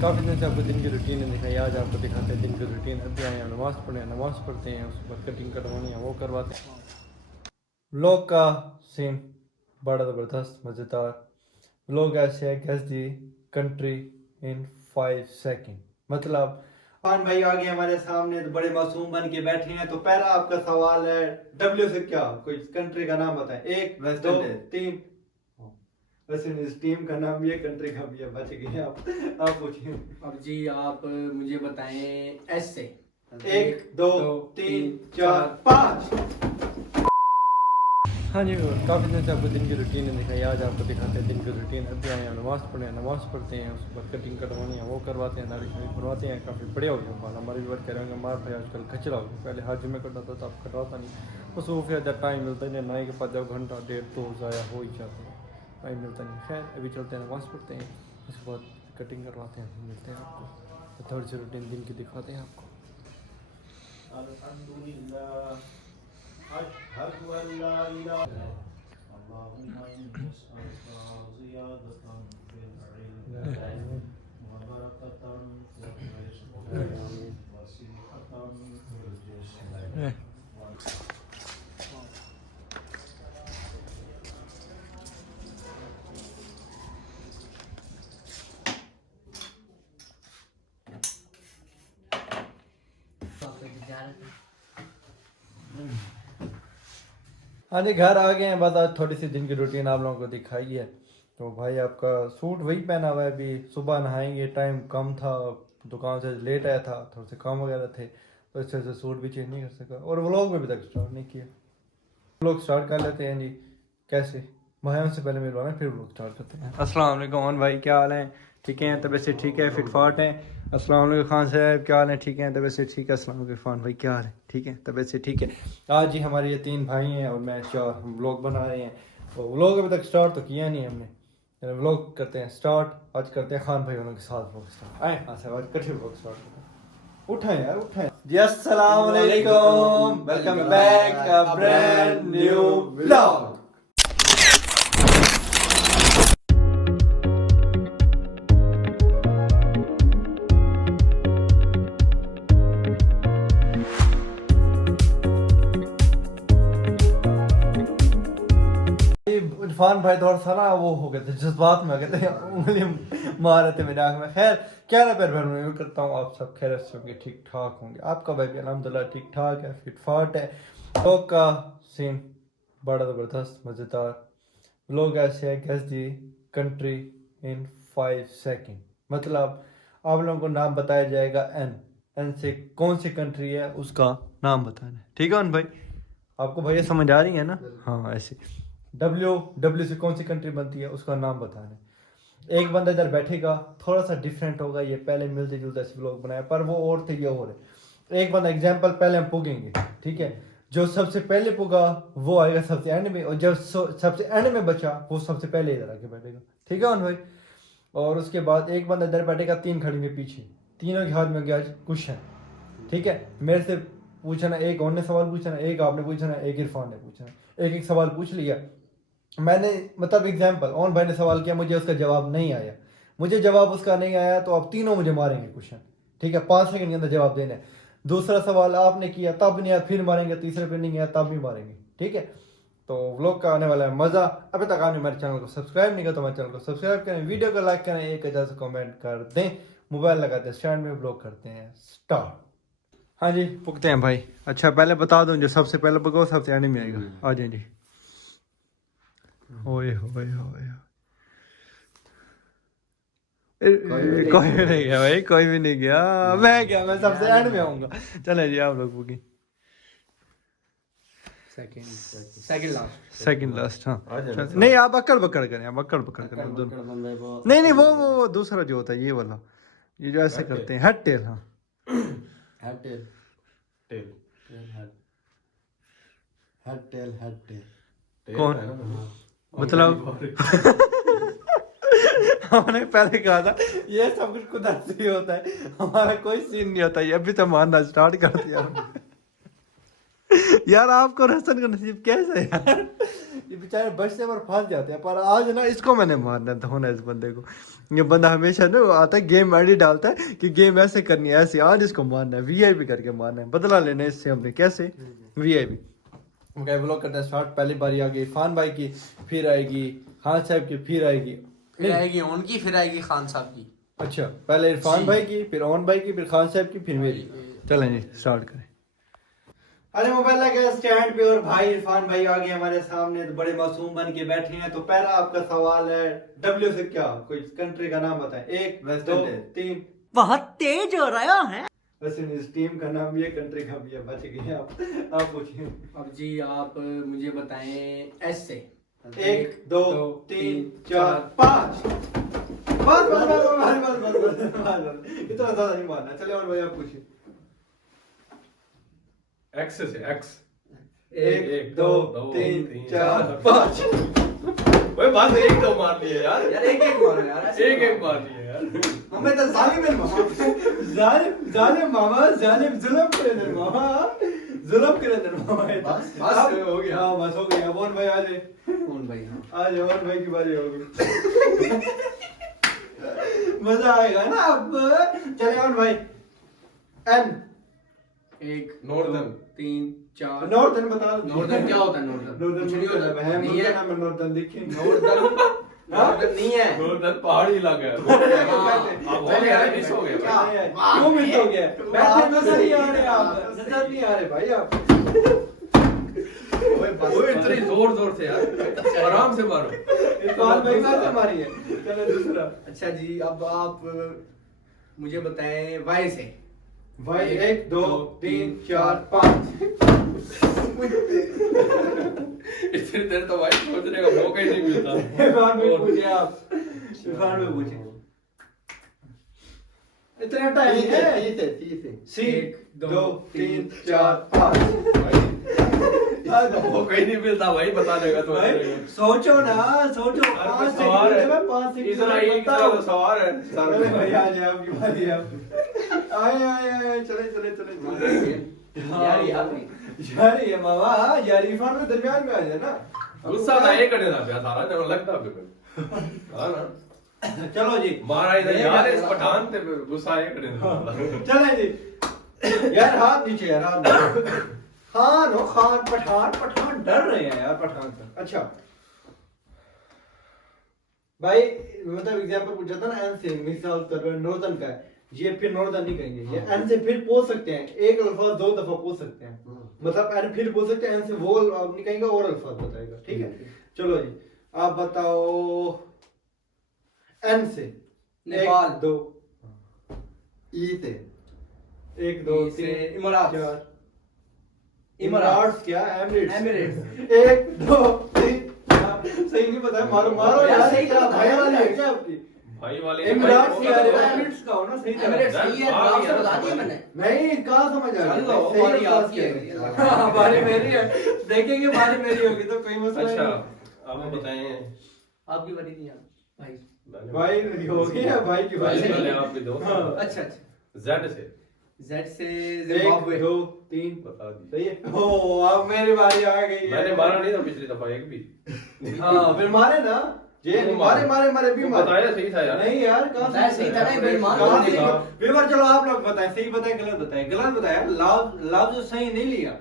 काफ़ी दिन से आपको दिन की रूटीन नहीं दिखाई, आज आपको दिखाते हैं दिन की रूटीन। अभी आए हैं नमाज़ पढ़े, नमाज़ पढ़ते हैं, उसके बाद कटिंग कटवानी है वो करवाते हैं। व्लॉग का सीन बड़ा ज़बरदस्त मज़ेदार व्लॉग ऐसे है, guess the country in 5 second. मतलब खान भाई आ गए हमारे सामने तो बड़े मासूम बन के बैठे हैं। तो पहला आपका सवाल है, डब्ल्यू से क्या कोई कंट्री का नाम बताएं। 1 2 3। वेस्ट इंडीज टीम का नाम भी है, कंट्री का भी है। बच गए आप पूछिए। अब जी आप मुझे बताएं एस से। 1 2 3 4 5। हाँ जी, काफ़ी दिन से आपको दिन की रूटीन नहीं दिखाई, आज आपको दिखाते हैं दिन की रूटीन। अभी आए हैं नमाज़ पढ़े, नमाज़ पढ़ते हैं, उसके बाद कटिंग कटवानी है वो करवाते हैं, दाढ़ी शाड़ी करवाते हैं। काफ़ी बड़े हो गए बाल हमारे भी वर्क करेंगे। मार भाई आजकल खचरा हो गया, पहले हर जुम्मे कटाता था, अब कटवाता नहीं। मसरूफ है, जब टाइम मिलता नहीं, नाई के पास जब घंटा डेढ़ तो ज़ाया हो ही जाता है, टाइम मिलता नहीं। खैर अभी चलते हैं, नमाज़ पढ़ते हैं, उसके बाद कटिंग करवाते हैं, मिलते हैं आपको। थोड़ी सी रूटीन दिन की दिखाते हैं आपको। अशहदु अल्ला इलाहा अल्लाहुम्मा इन्नी अस्अलुका ज़ियादतन फिल इल्म व बरकतन फिर रिज़्क़ि व सिहतन फिल जिस्म। हाँ जी, घर आ गए हैं, बस आज थोड़ी सी दिन की रूटीन आप लोगों को दिखाई है। तो भाई आपका सूट वही पहना हुआ है, अभी सुबह नहाएंगे, टाइम कम था, दुकान से लेट आया था, थोड़े से काम वगैरह थे, तो इस वजह से सूट भी चेंज नहीं कर सका और व्लॉग में भी तक स्टार्ट नहीं किया। व्लॉग स्टार्ट कर लेते हैं जी। कैसे भाइयों से पहले मिलवाना, फिर व्लॉग स्टार्ट करते हैं। अस्सलाम वालेकुम भाई, क्या हाल है? ठीक है, तबीयत से ठीक है, फिट फाट है। अस्सलाम वालेकुम खान साहब, क्या हाल है? ठीक है, तबीयत से ठीक है। अस्सलाम वालेकुम इरफान भाई, क्या हाल है? ठीक है, तबीयत से ठीक है। आज जी हमारे ये 3 भाई हैं और मैं 4, हम व्लॉग बना रहे हैं। तो व्लॉग अभी तक स्टार्ट तो किया नहीं हमने, व्लॉग करते हैं स्टार्ट। आज करते हैं खान भाई उनके के साथ व्लॉग स्टार्ट। आए हाँ सर, आज कठिन व्लॉग स्टार्ट करते हैं। उठाएं यार उठाएं जी। अस्सलाम वालेकुम, welcome back a brand new vlog. Irfan भाई थोड़ा सा ना वो हो गए थे, जज्बात में आ गए थे, उंगली मार रहे थे मेरे आँख में। खैर क्या ना पैर मैं करता हूँ, आप सब खैर से होंगे, ठीक ठाक होंगे। आपका भाई भी अल्हम्दुलिल्लाह ठीक ठाक है, फिट फाट है। व्लॉग का सीन बड़ा ज़बरदस्त मज़ेदार व्लॉग ऐसे है, guess the country in 5 second. मतलब आप लोगों को नाम बताया जाएगा एन से कौन सी कंट्री है उसका नाम बताना है, ठीक है भाई? आपको भैया समझ आ रही है ना? हाँ ऐसे। डब्ल्यू से कौन सी कंट्री बनती है उसका नाम बताना है। एक बंदा इधर बैठेगा, थोड़ा सा डिफरेंट होगा, ये पहले मिलते जुलते ऐसे लोग बनाए पर वो और थे, ये और है। एक बंदा एग्जांपल पहले हम पुगेंगे, ठीक है? जो सबसे पहले पुगा वो आएगा सबसे एंड में, और जब सबसे एंड में बचा वो सबसे पहले इधर आके बैठेगा, ठीक है भाई? और उसके बाद एक बंदा इधर बैठेगा, 3 खड़ेंगे पीछे, तीनों के हाथ में गया क्वेश्चन, ठीक है? मेरे से पूछना, एक और ने सवाल पूछना, एक आपने पूछना, एक इरफान ने पूछना। एक एक सवाल पूछ लिया मैंने, मतलब एग्जांपल ओन भाई ने सवाल किया, मुझे उसका जवाब नहीं आया, मुझे जवाब उसका नहीं आया तो आप तीनों मुझे मारेंगे क्वेश्चन, ठीक है? 5 सेकंड के अंदर जवाब देना है। दूसरा सवाल आपने किया तब नहीं आया, फिर मारेंगे। तीसरे पे नहीं गया तब भी मारेंगे, ठीक है? तो व्लॉग का आने वाला है मज़ा। अभी तक आपने मेरे चैनल को सब्सक्राइब नहीं किया तो मेरे चैनल को सब्सक्राइब करें, वीडियो को लाइक करें, एक अच्छा से कमेंट कर दें। मोबाइल लगाते हैं स्टैंड में, व्लॉग करते हैं स्टार्ट। हाँ जी पुगते हैं भाई। अच्छा पहले बता दूं, जो सबसे पहले पका सबसे एंड में आएगा। आ जाए जी। ओए होए होए, कोई भी नहीं गया भाई, कोई भी नहीं गया। मैं क्या, मैं सबसे एंड में आऊंगा। चले जी आप लोग बुकिंग। सेकंड लास्ट हाँ। नहीं आप अक्कड़ बक्कड़ करें, आप अक्कड़ बक्कड़ करें दोनों। नहीं नहीं वो दूसरा जो होता है ये वाला, ये जो ऐसे करते हैं हेड टेल। हाँ head tail tail head tail कौन मतलब हमने पहले कहा था ये सब कुछ कुदरत से ही होता है, हमारा कोई सीन नहीं होता। ये अभी तो मानना स्टार्ट कर दिया यार आपको रसन का नसीब कैसा है यार? ये बेचारे बचने पर फंस जाते हैं। पर आज ना इसको मैंने मारना धोना इस बंदे को। ये बंदा हमेशा ना आता है गेम आईडी डालता है कि गेम ऐसे करनी है ऐसे, आज इसको मारना है, वीआईपी करके मारना है, बदला लेना है इससे हमने। कैसे वीआईपी। ओके व्लॉग करते हैं स्टार्ट। पहली बारी आ गई इरफान भाई की, फिर आएगी खान साहब की, फिर आएगी उनकी, फिर आएगी खान साहब की। अच्छा पहले इरफान भाई की, फिर ओन भाई की, फिर खान साहब की, फिर मेरी। चलें जी स्टार्ट करें। अरे मोबाइल लगा स्टैंड पे और भाई इरफान भाई आ गए हमारे सामने, तो बड़े मासूम बन के बैठे हैं। तो पहला आपका सवाल है डब्ल्यू से क्या, कोई कंट्री का नाम बताएं। 1 2 3। बहुत तेज हो रहा है। वैसे इस टीम का नाम भी है, कंट्री का भी है, बच गए आप पूछिए। अब जी आप मुझे बताएं एस से। 1 2 3 4 5। बस बस बस बस बस इतना ज्यादा नहीं मारना। चलिए और भाई आप पूछिए। एक्स से एक्स। 1 2 3 4 5। भाई बात एक दो मार लिए यार एक मारो यार, एक मार लिए यार। हमें तो जालिम है मामा। जालिम मामा, जालिम जुल्म करे दे मामा, जुल्म करे दे मामा। बस हो गया। हाँ बस हो गया। बोन भाई आ जाए। कौन भाई? हाँ आज और भाई की बारी होगी। मजा आएगा ना अब। चले और भाई एन। 1 नॉर्दर्न 3 4। नॉर्दर्न बता दो। नॉर्दर्न क्या होता है? नॉर्दर्न नॉर्दर्न कुछ नहीं होता है। नहीं है नॉर्दर्न देखिए। नॉर्दर्न नहीं है। नॉर्दर्न पहाड़ी इलाका है। अब हो गया मिस हो गया भाई। क्यों मिस हो गया? बैठे नजर नहीं आ रहे आप, नजर नहीं आ रहे भाई आप। ओए इतनी जोर जोर से यार, आराम से मारो। इरफान भाई से मारी है। चलो दूसरा। अच्छा जी अब आप मुझे बताएं वाई से। भाई 1 2 3 4 5। इतनी देर तो भाई सोचने का मौका ही नहीं मिलता। इरफान भाई पूछिए आप। इरफान भाई पूछिए। इतना टाइम है। सी 2 3 4 5। आज मौका ही नहीं मिलता भाई बताने का। तो भाई सोचो ना, सोचो। 5 सवाल है, सेकंड में 5 सेकंड। इतना एक तरह सवाल है चले भाई आ जाए आपकी बारी है। आए आए आए चले चले चले। यार यार ये मामा यार इरफान में दरमियान में आ जाए ना। गुस्सा ना ये करने ना प्यार सारा जब लगता है। हां ना चलो जी मारा इधर यार इस पठान ते गुस्सा ये करने ना। चले जी। यार हाथ नीचे यार, हाथ नीचे। खान हो खान, पठान पठान डर रहे हैं यार पठान से। अच्छा भाई मतलब एग्जांपल पूछा था ना एन से, मिसाल तौर पर नॉर्दर्न का है, ये फिर नॉर्दर्न नहीं कहेंगे, ये एन से फिर पूछ सकते हैं। एक अल्फाज 2 दफा पूछ सकते हैं, मतलब एन फिर पूछ सकते हैं, एन से वो नहीं कहेंगे और अल्फाज बताएगा। ठीक है चलो जी आप बताओ एन से। नेपाल। 2 ई से 1 2 3 इमरात। 4। इमराट्स क्या? एमिरेट्स। एमिरेट्स। 1 2 3 4। सही नहीं पता है, मारो मारो यार, यार। सही क्या था, भाई वाली है क्या आपकी? भाई वाले इमराट्स यार, एमिरेट्स का हो ना सही एमिरेट्स तरह। सही है, आपसे बता दिया मैंने। नहीं कहाँ समझ आ चलो, गया? बारी सही आपकी है। है। हाँ, बारी मेरी है। देखेंगे बारी मेरी होगी तो कोई मसला अच्छा नहीं। आप बताएं। आपकी बारी नहीं है भाई। भाई हो गया भाई की बारी। पहले आप भी दो। हाँ। अच्छा अच्छा। जेड से जेड से 1 जिम्बाब्वे। 2 3। बता दी। सही है। ओ अब मेरी बारी आ गई है। मैंने मारा नहीं था पिछली दफा एक भी। हाँ फिर मारे ना ये मारे मारे मारे भी मारे। बताया सही था यार। नहीं यार कहाँ सही था ना, भाई मान लो कहाँ नहीं सही? था। फिर चलो आप लोग बताएं, सही बताएं गलत बताएं। गलत बताया, लफ्ज सही नहीं लिया।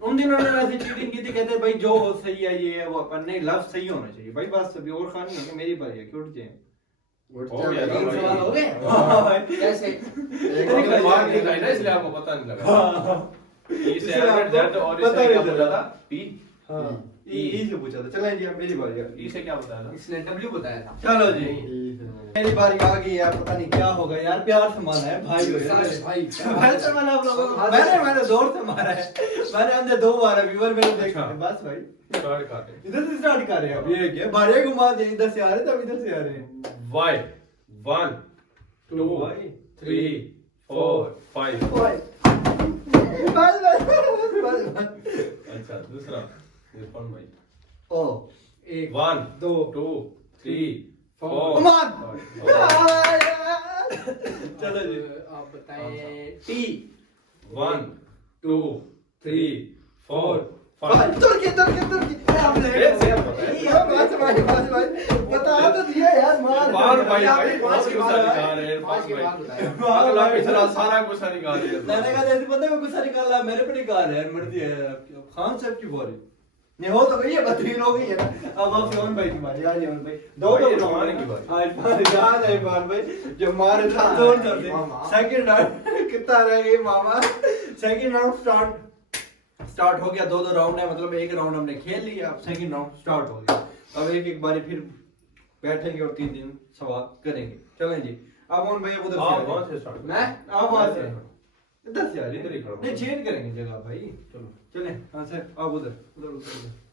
उन दिनों ने ऐसी चीटिंग की थी, कहते भाई जो हो सही है ये है वो अपन नहीं, लफ्ज सही होना चाहिए भाई। बस अभी और खान नहीं होगी, मेरी बारी है कि उठ जाए। हो गया तीन भाई। सवाल हो गए। हाँ भाई। कैसे? एक मार्क नहीं था ना इसलिए आपको पता नहीं लगा। हाँ ई से इसलिए एमिरेट जेड और पता इससे क्या नहीं बोला चला। था? पी। हाँ ई से पूछा था। चलें जी अब मेरी बारी है। ई से क्या बताया था? इसने डब्ल्यू बताया था। चलो जी मेरी बारी आ गई यार, पता नहीं क्या होगा यार। प्यार से माना है भाई हो यार। भाई भाई से माना आप लोगों को। मैंने जोर से मारा है। मैंने अंदर 2 बार व्यूअर मेरे देख अच्छा। बस भाई स्टार्ट करते इधर से स्टार्ट कर रहे हैं अब। ये क्या बारे घुमा दे, इधर से आ रहे तब इधर से आ रहे हैं। हैं। वाई 1 2 भाई 3 4 5। बस अच्छा दूसरा इरफान भाई। ओ 1 2 2 3 4। कमान चलो जी आप बताएं टी। 1 2 3 4 तुर्की बता तो दिया यार बार भाई बहुत गुस्सा निकाल रहे हैं भाई अगला पिछला सारा गुस्सा निकाल रहे हैं मैंने कहा जैसे पता है गुस्सा निकाला मेरे पे निकाल है मर्जी है खान साहब की बोली नहीं हो तो गई है बदरीन हो गई है ना अब आप सोन भाई की बारी आज यमन भाई दो इरफान की बारी आज बारी याद है इरफान भाई जो मारे था जोर जोर से सेकंड राउंड कितना रह गई मामा सेकंड राउंड स्टार्ट हो गया दो राउंड है मतलब एक राउंड हमने खेल लिया अब सेकंड राउंड स्टार्ट हो गया अब एक बारी फिर बैठेंगे और 3 दिन सवाल करेंगे चलें जी अब मोहन भाई उधर आप वहां से स्टार्ट मैं आप वहां से इधर से इधर ही खड़ो। नहीं चेंज करेंगे जगह भाई चलो चलें हां से आप उधर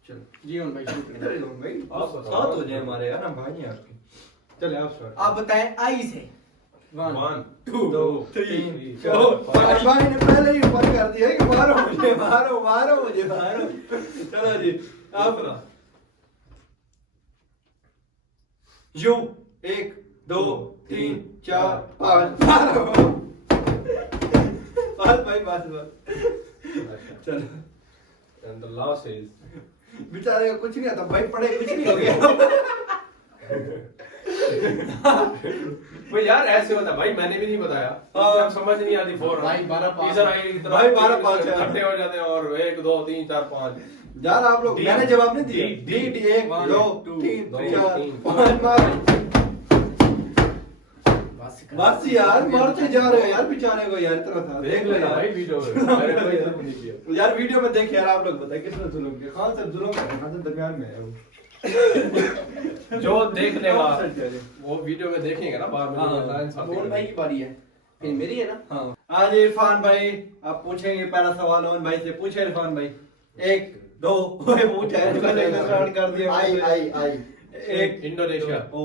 चलो जी भाई शुरू करें। इधर ही लो भाई आप बताओ। साथ हो जाए हमारे यार हम भाई हैं आपके चले आप स्टार्ट आप बताएं आई से 1 1 2 3 4 भाई ने पहले ही ऊपर कर दिया कि मारो मुझे चलो जी आप बता यू 1 2 3 4 5 मारो बस चलो and the last is बेचारे को कुछ नहीं आता भाई पढ़े कुछ नहीं हो गया भाई यार ऐसे होता भाई मैंने भी नहीं बताया हाँ। समझ नहीं आती फौरन भाई 12 पास इधर आई इधर भाई 12 पास है। इकट्ठे हो जाते हैं और 1 2 3 4 5 यार आप लोग डी। मैंने जवाब नहीं दिया डी। डी 1 1 2 2 3 3 4 4 5 मार बस यार मार मारते जा रहे हो यार बेचारे को यार इतना था देख लेना भाई वीडियो में मैंने कोई जुल्म नहीं किया यार वीडियो में देख यार आप लोग बताए किसने जुल्म किया खान साहब जुल्म कर रहे हैं दरमियान में है वो जो देखने वाला वो वीडियो में देखेंगे ना बाद में हाँ। मोहन भाई की बारी है फिर मेरी है ना हाँ आज इरफान भाई आप पूछेंगे पहला सवाल मोहन भाई से पूछे इरफान भाई 1 2 ओए पूछा है पहले स्टार्ट कर दिया आई एक इंडोनेशिया ओ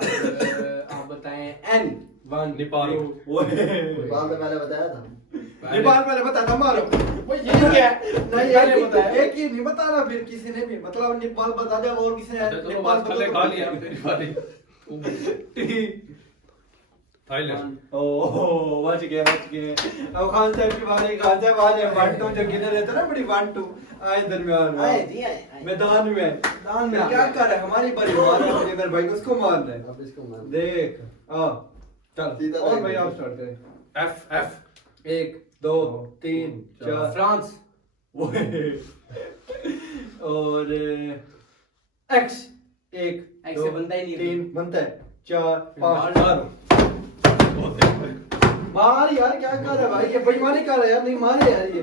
आप बताएं एन 1 नेपाल ओए नेपाल में मैंने बताया था नेपाल मैंने बताया था मारो वो ये क्या नहीं मैंने एक बताया एक ही नहीं बताना फिर किसी ने भी मतलब नेपाल बता दिया और किसी ने चलो नेपाल बात खले खा लिया तेरी बारी थाईलैंड ओ बच गए अब खान साहब की बारी खान साहब आज 1 2 जो गिने रहते ना बड़ी 1 2 आए दरमियान में आए जी आए मैदान में क्या कर रहा है हमारी बारी मार रहा है मेरे भाई को उसको मार रहा है अब इसको मान देख आ चल सीधा और देख। भाई आप स्टार्ट करें एफ 1 2 3 4 फ्रांस और एक्स 1 X से बनता ही नहीं है। 3 बनता है 4 5 मार। मार यार क्या कर रहा है भाई ये बेईमानी कर रहा है यार नहीं मारे यार ये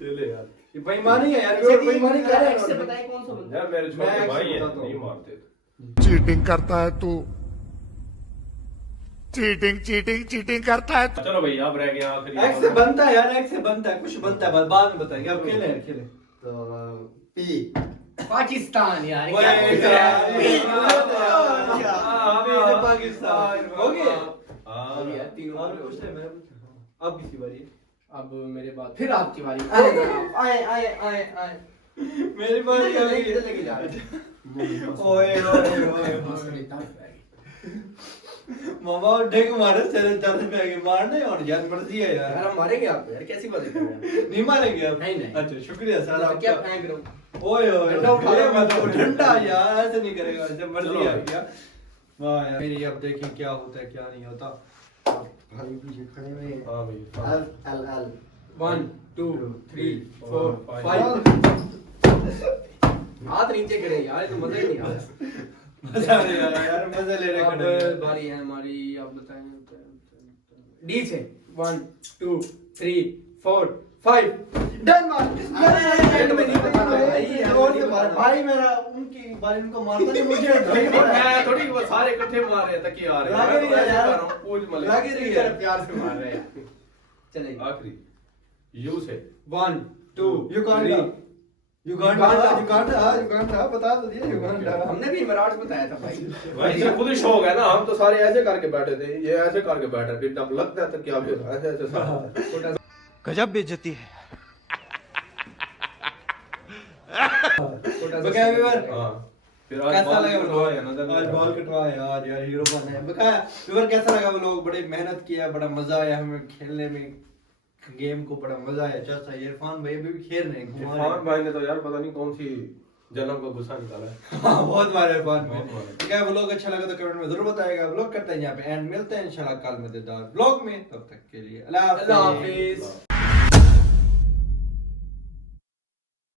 चले यार ये बेईमानी है यार ये बेईमानी कर रहा है X से इन्होंने। बताएं कौन सा बनता यार मेरे छोटे मैं भाई हैं बताता हूँ। नहीं मारते चीटिंग करता है तू चीटिंग करता है चलो भाई अब रह गया आखिरी एक्स से बनता है यार एक्स से बनता है कुछ बनता है बाद में बताएंगे अब खेले तो पी है पाकिस्तान यार ओए क्या बोल रहा है? पाकिस्तान हो गया अब यार तीनों और बार पूछ ले मैं पूछा अब किसी बारी है अब मेरे बाद फिर आपकी बारी आए मेरी बारी आ गई इधर लेके जा रहे ओए मामा डेग मारे तेरे चल पे आगे मारने और जान मर्जी है यार यार हम मारेंगे आपको यार कैसी बातें कर रहे हैं नहीं मारेंगे अब नहीं, नहीं। अच्छा शुक्रिया सर तो क्या आपका फेंक रहा हूँ ओए ओए ठंडा उठा ये लो। मतलब ठंडा यार ऐसे नहीं करेगा जब मर्जी चलो आ गया वाह यार मेरी अब देखें क्या होता है क्या नहीं होता भाई पीछे खड़े हुए हैं हां भाई एल एल एल 1 2 3 4 5 हाथ नीचे करे यार ये तो मजा ही नहीं आ रहा मजा नहीं आ रहा यार मजा ले रहे अब खड़े हैं। बारी है हमारी आप बताएं डी से 1 2 3 4 5 डन मार एंड में नहीं बताना भाई, भाई एंड में जोर नहीं से मार बताना। भाई मेरा उनकी बारी उनको मारता नहीं मुझे नहीं मारा। मैं थोड़ी वो सारे इकट्ठे मार रहे हैं तक आ रहे लगे नहीं मैं यार। कर रहा हूं पूछ मले लगे नहीं यार प्यार से मार रहे हैं चलें आखिरी यू से 1 2 युगांडा युगांडा बता तो दिया युगांडा हमने भी इमरात बताया था भाई भाई से खुद ही शौक है ना हम तो सारे ऐसे करके बैठे थे ये ऐसे करके बैठे फिर जब लगता है तो क्या भी ऐसे ऐसे सारा छोटा गजब बेइज्जती है छोटा बकाया व्यूअर हां फिर आज कैसा बाल लगा कटवाया व्लॉग ना आज बाल कटवाया यार यार हीरो बने हैं बकाया व्यूअर कैसा लगा व्लॉग बड़े मेहनत किया बड़ा मजा आया हमें खेलने में गेम को बड़ा मजा आया। जैसा इरफान भाई अभी भी खेल रहे हैं, घुमा रहे इरफान हैं। भाई ने तो यार पता नहीं कौन सी जन्म को गुस्सा निकाला है। हाँ, बहुत मारे इरफान बहुत में। मारे। क्या व्लॉग अच्छा लगा तो कमेंट में जरूर बताएगा। व्लॉग करते हैं यहाँ पे एंड, मिलते हैं इंशाल्लाह कल मजेदार व्लॉग में, तब तक के लिए अल्लाह अल्लाह हाफिज। हाफिज।